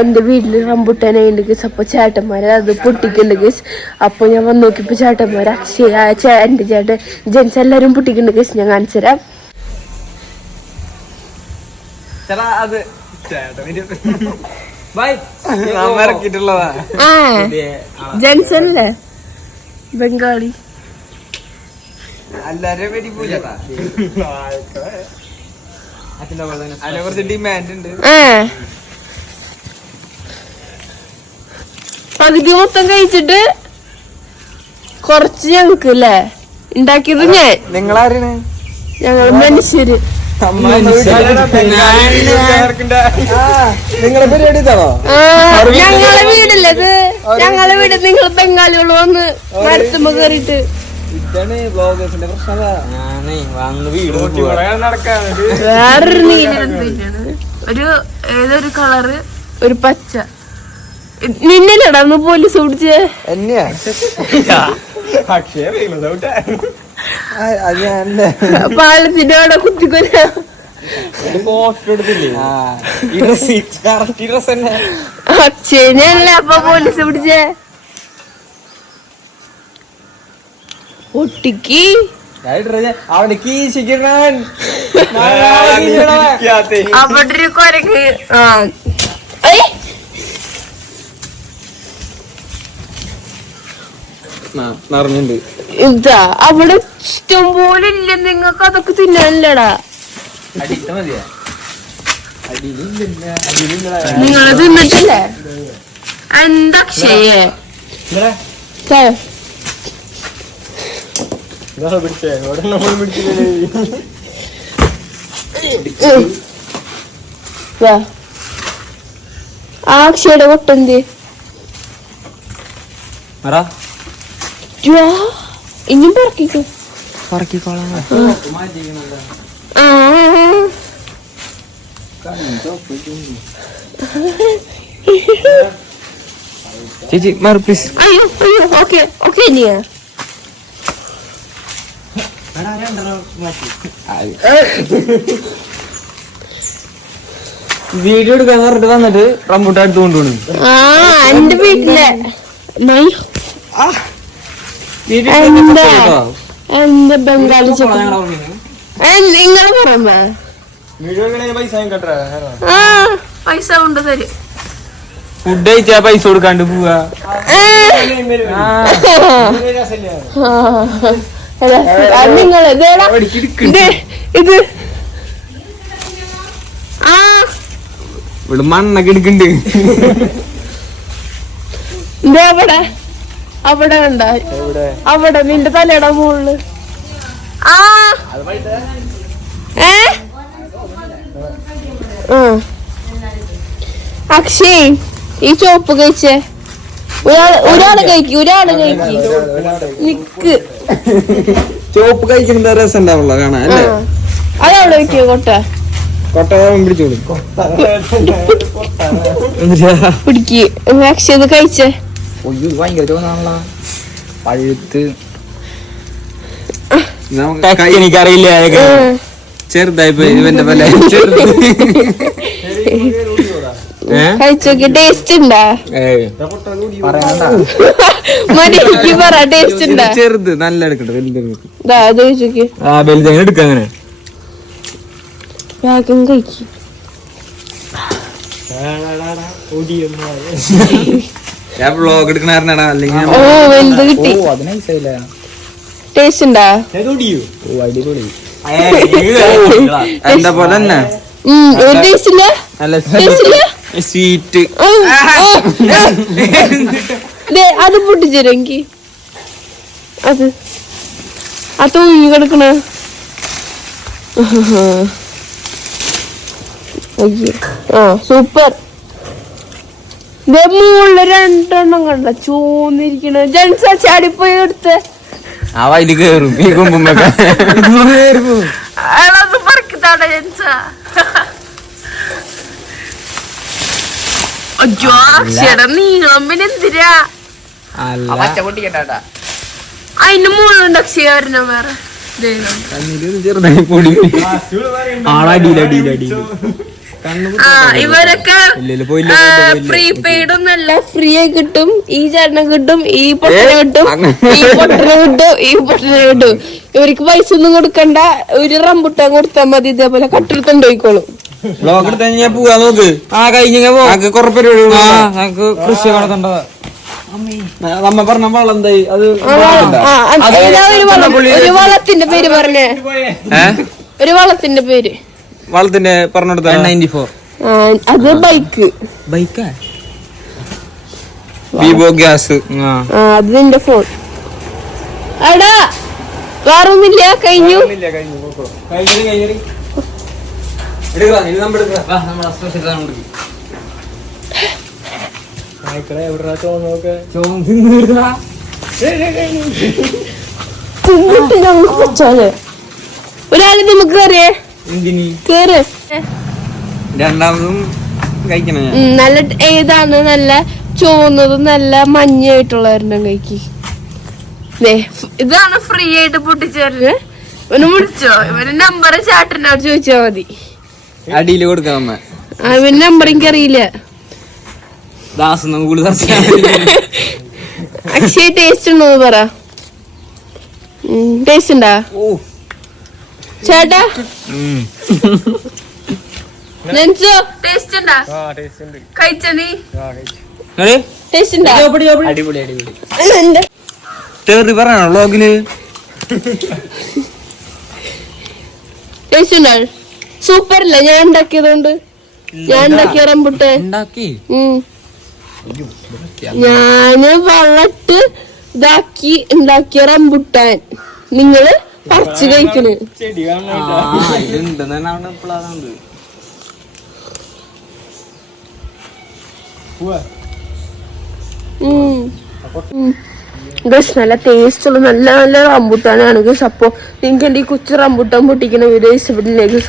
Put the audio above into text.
എന്റെ വീട്ടില് റംബുട്ടാനുണ്ട് ഗീസ്. അപ്പൊ ചേട്ടന്മാര് അത് പൊട്ടിക്കുന്നുണ്ട് ഗീസ്. അപ്പൊ ഞാൻ വന്ന് നോക്കിയപ്പോ ചേട്ടന്മാര് എന്റെ ചേട്ടൻ ജെൻസ് എല്ലാരും പൊട്ടിക്കുന്നുണ്ട് ഗീസ്. ഞാൻ കാണിച്ചു തരാം. ജെൻസ് അല്ലേ ബംഗാളി. പകുതി മൊത്തം കഴിച്ചിട്ട് കൊറച്ച് ഞങ്ങക്ക് അല്ലേ ഉണ്ടാക്കിയത്. നിങ്ങളാരാണ്? ഞങ്ങള് മനുഷ്യര്. നിങ്ങളെ പരിപാടി ഇതാണോ? ഞങ്ങളെ വീടല്ലേ ഇത്? ഞങ്ങളെ വീട്. നിങ്ങൾ ബംഗാളികൾ വന്ന് മരത്തുമ്പോ കേറിട്ട് വേറൊരു നീലാണ് ഏതൊരു കളറ് ഒരു പച്ച. നിന്നല്ലടാ അന്ന് പോലീസ് പിടിച്ചേ? പാലത്തിന്റെ അവിടെ കുത്തിക്കൊല്ല അച്ഛനല്ലേ അപ്പൊ പോലീസ് പിടിച്ചേ? ഒട്ടിക്ക് അവിടെ ഒരു കൊരങ്ങ്. ഇതാ അവിടെ ഇഷ്ടം പോലെ ഇല്ല. നിങ്ങക്ക് അതൊക്കെ തിന്നാനില്ലടാ. നിങ്ങള് തിന്നിട്ടില്ലേ? എന്താ അക്ഷയേ ആ അക്ഷയുടെ കൊട്ടെന്ത് ഇനിയും പറക്കിക്കോളാം. ചേച്ചി മാറി പ്ലീസ്. അയ്യോ അയ്യോ. Okay okay. വീഡിയോ എടുക്കാൻ പറഞ്ഞിട്ട് വന്നിട്ട് റംബൂട്ടാൻ എടുത്ത് കൊണ്ടുപോണു. എന്റെ വീട്ടിലെ എന്താ ബംഗാളി നിങ്ങൾ പറയുമ്പോ പൈസ കൊണ്ട് തരും. ഫുഡ് കഴിച്ചാ പൈസ കൊടുക്കാണ്ട് പോവാ. നിങ്ങൾ ഇത് ഇവിടെ മണ്ണൊക്കെ എടുക്കണ്ട്. അവിടെ അവിടെ കണ്ട അവിടെ നിന്റെ തലയുടെ മുകളില്. അക്ഷയ് ഈ ചോപ്പ് കഴിച്ചേ. ഒരാള് കഴിക്കും നിക്ക്. ചോപ്പ് കഴിക്കുന്ന രസം ഉണ്ടാവുള്ള കാണാൻ അല്ലേ? അതവിടെ വെക്കോ കൊട്ട പിടിച്ചോളൂ. പിടിക്ക്. അക്ഷയ് ഇത് കഴിച്ചേ. ഭയങ്കര ചോന്നാണല്ലോ പഴുത്ത്. എനിക്കറിയില്ല ചെറുതായിപ്പോ ഇവന്റെ പല കഴിച്ചോക്കി. ടേസ്റ്റ് ഉണ്ടാ? മടിക്ക് പറ. ടേസ്റ്റ് ഉണ്ടാ? ചെറുത് നല്ല എടുക്കട്ടെ. അത് കഴിച്ചോക്കി. വലുതെങ്ങനെ എടുക്ക? അങ്ങനെ കഴിക്കും. ഞാൻ വ്ലോഗ് എടുക്കണായിരുന്നാടാ. അല്ലെങ്കിൽ വലുത് കിട്ടി. ടേസ്റ്റ് ഉണ്ടാ? എന്താ പോലെ തന്നെ ഒരു ടേസ്റ്റ് ഇല്ല. സ്വീറ്റ്. അത് പൊട്ടിച്ചേരും എനിക്ക്. അത് ആ തൂങ്ങി കിടക്കണ. സൂപ്പർ. മുകളില് രണ്ടെണ്ണം കണ്ട ചൂന്നിരിക്കണ. ജെൻസാ ചാടിപ്പോയി എടുത്ത് ആ വൈദ്യ കേറും. ഈ കൊമ്പുമ്പൊക്കെ പറക്കിത്താട ജെൻസാ. അയ്യോ അക്ഷര നീളം പിന്നെ എന്തിരാ അതിന്റെ മുകളിലുണ്ട് അക്ഷയ വരണ വേറെ. ചെറുതായി പൊടി ആളടിയിലടിയിലടി ഇവരൊക്കെ പ്രീപെയ്ഡ് ഒന്നല്ല, ഫ്രീ ആയി കിട്ടും. ഈ ചേട്ടനെ കിട്ടും, ഈ പൊട്ടനെ കിട്ടും, ഈ പൊട്ടനെ കിട്ടും, ഈ പൊട്ടനെ കിട്ടും. ഇവർക്ക് പൈസ ഒന്നും കൊടുക്കണ്ട, ഒരു റംബുട്ടാൻ കൊടുത്താൽ മതി, ഇതേപോലെ കട്ടെടുത്തോണ്ട് പോയിക്കോളും. ബ്ലോഗ് എടുത്ത് കഴിഞ്ഞാൽ പോവാ നോക്ക്. കുറെ പരിപാടി കൃഷി നടത്തണ്ടതാ. നമ്മ പറഞ്ഞ വളം എന്തായി? അത് ഒരു വളത്തിന്റെ പേര് പറഞ്ഞേ, ഒരു വളത്തിന്റെ പേര്. വളത്തിന്റെ പറഞ്ഞെടുത്ത 94. അത് ബൈക്ക്. ബൈക്കാ? Vivo gas. അത് നിന്റെ ഫോൺ. എടാ വേറൊന്നുമില്ല, കഴിഞ്ഞു. ഒരാള് നമുക്ക് കയറിയേ, കേറ്. രണ്ടാമതും കഴിക്കണം. നല്ല ഏതാണ്? നല്ല ചുവന്നതും നല്ല മഞ്ഞായിട്ടുള്ള ഒരെണ്ണം കഴിക്ക്. ഇതാണ് ഫ്രീ ആയിട്ട് പൊട്ടിച്ചേർന്ന്. ഇവന് വിളിച്ചോ? ഇവന് നമ്പർ ചാട്ടനോട് ചോദിച്ചാ മതി. അടിയില് കൊടുക്കാം. ഇവന് നമ്പർ എനിക്കറിയില്ല. അക്ഷയ് ടേസ്റ്റ് ഉണ്ടോന്ന് പറ. ടേസ്റ്റ് ഉണ്ടാ ചേട്ടാ? ടേസ്റ്റ് ഉണ്ടാ? കഴിച്ച നീ? ടേസ്റ്റ് ഉണ്ടാ? പറയാണോ വ്ളോഗില്? ടേസ്റ്റ് ഉണ്ടാ? സൂപ്പർ അല്ലേ? ഞാൻ ഉണ്ടാക്കിയതുകൊണ്ട്. ഞാൻ ഉണ്ടാക്കിയ റംബുട്ടാൻ ഞാന് വളട്ട് ഇതാക്കി ഉണ്ടാക്കിയ റംബുട്ടാൻ നിങ്ങള് പറിച്ച് കഴിക്കണ്. നല്ല ടേസ്റ്റ് ഉള്ള നല്ല നല്ല റംബുട്ടാനാണ് ഗസ്. അപ്പൊ നിങ്ങൾക്ക് എന്റെ ഈ കൊച്ചു റംബുട്ടാൻ പൊട്ടിക്കുന്ന വീഡിയോ ഇഷ്ടപ്പെട്ടില്ലെങ്കിൽ